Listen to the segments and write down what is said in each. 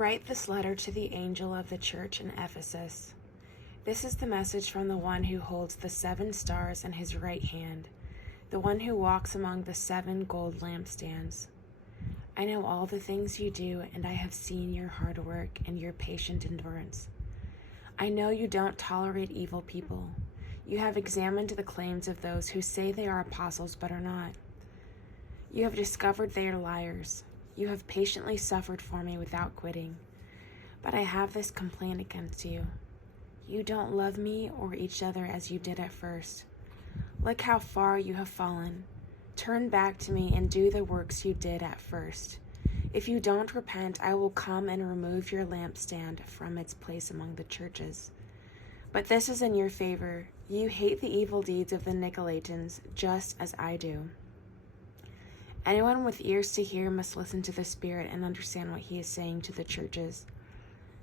Write this letter to the angel of the church in Ephesus. This is the message from the one who holds the 7 stars in his right hand, the one who walks among the 7 gold lampstands. I know all the things you do, and I have seen your hard work and your patient endurance. I know you don't tolerate evil people. You have examined the claims of those who say they are apostles but are not. You have discovered they are liars. You have patiently suffered for me without quitting. But I have this complaint against you. You don't love me or each other as you did at first. Look how far you have fallen. Turn back to me and do the works you did at first. If you don't repent, I will come and remove your lampstand from its place among the churches. But this is in your favor. You hate the evil deeds of the Nicolaitans, just as I do. Anyone with ears to hear must listen to the Spirit and understand what he is saying to the churches.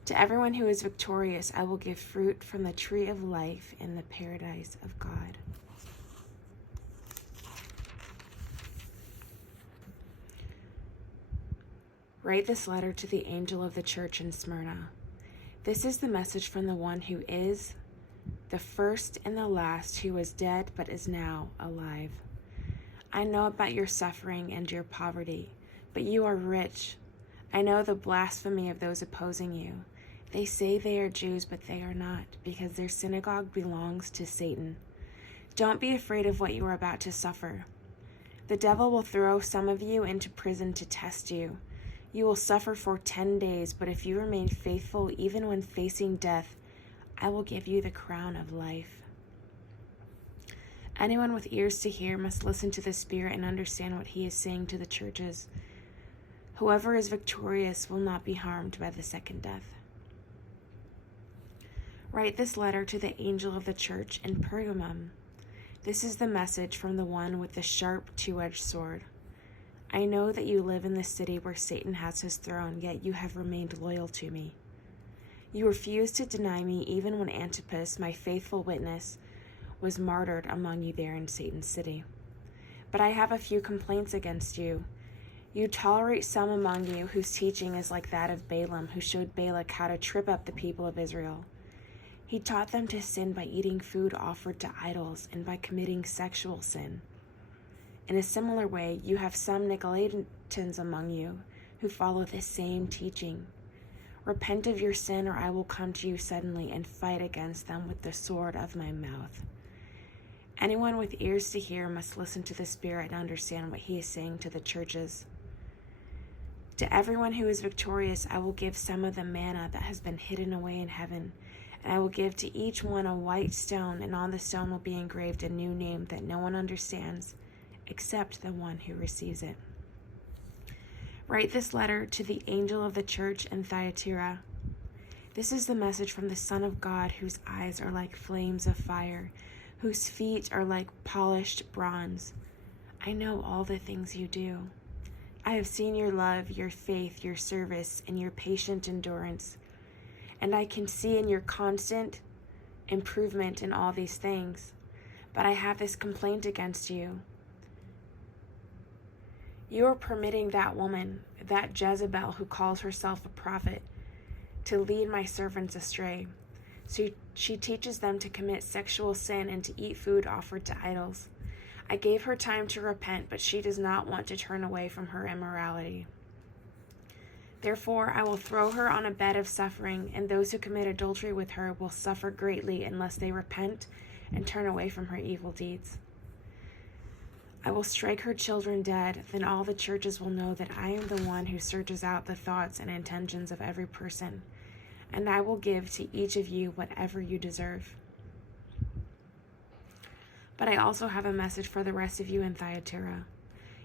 To everyone who is victorious, I will give fruit from the tree of life in the paradise of God. Write this letter to the angel of the church in Smyrna. This is the message from the one who is the first and the last, who was dead but is now alive. I know about your suffering and your poverty, but you are rich. I know the blasphemy of those opposing you. They say they are Jews, but they are not, because their synagogue belongs to Satan. Don't be afraid of what you are about to suffer. The devil will throw some of you into prison to test you. You will suffer for 10 days, but if you remain faithful even when facing death, I will give you the crown of life. Anyone with ears to hear must listen to the Spirit and understand what he is saying to the churches. Whoever is victorious will not be harmed by the second death. Write this letter to the angel of the church in Pergamum. This is the message from the one with the sharp 2-edged sword. I know that you live in the city where Satan has his throne, yet you have remained loyal to me. You refused to deny me even when Antipas, my faithful witness, was martyred among you there in Satan's city. But I have a few complaints against you. You tolerate some among you whose teaching is like that of Balaam, who showed Balak how to trip up the people of Israel. He taught them to sin by eating food offered to idols and by committing sexual sin. In a similar way, you have some Nicolaitans among you who follow the same teaching. Repent of your sin, or I will come to you suddenly and fight against them with the sword of my mouth. Anyone with ears to hear must listen to the Spirit and understand what he is saying to the churches. To everyone who is victorious, I will give some of the manna that has been hidden away in heaven, and I will give to each one a white stone, and on the stone will be engraved a new name that no one understands except the one who receives it. Write this letter to the angel of the church in Thyatira. This is the message from the Son of God, whose eyes are like flames of fire, whose feet are like polished bronze. I know all the things you do. I have seen your love, your faith, your service, and your patient endurance. And I can see in your constant improvement in all these things. But I have this complaint against you. You are permitting that woman, that Jezebel who calls herself a prophet, to lead my servants astray. So she teaches them to commit sexual sin and to eat food offered to idols. I gave her time to repent, but she does not want to turn away from her immorality. Therefore, I will throw her on a bed of suffering, and those who commit adultery with her will suffer greatly unless they repent and turn away from her evil deeds. I will strike her children dead, then all the churches will know that I am the one who searches out the thoughts and intentions of every person, and I will give to each of you whatever you deserve. But I also have a message for the rest of you in Thyatira.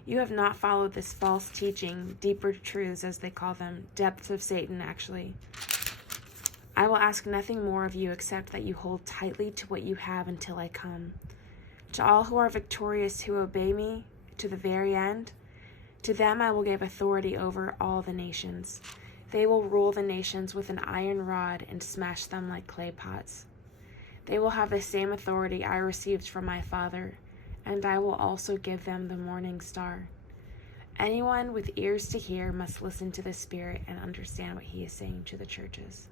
You have not followed this false teaching, deeper truths as they call them, depths of Satan actually. I will ask nothing more of you except that you hold tightly to what you have until I come. To all who are victorious, who obey me to the very end, to them I will give authority over all the nations. They will rule the nations with an iron rod and smash them like clay pots. They will have the same authority I received from my Father, and I will also give them the morning star. Anyone with ears to hear must listen to the Spirit and understand what he is saying to the churches.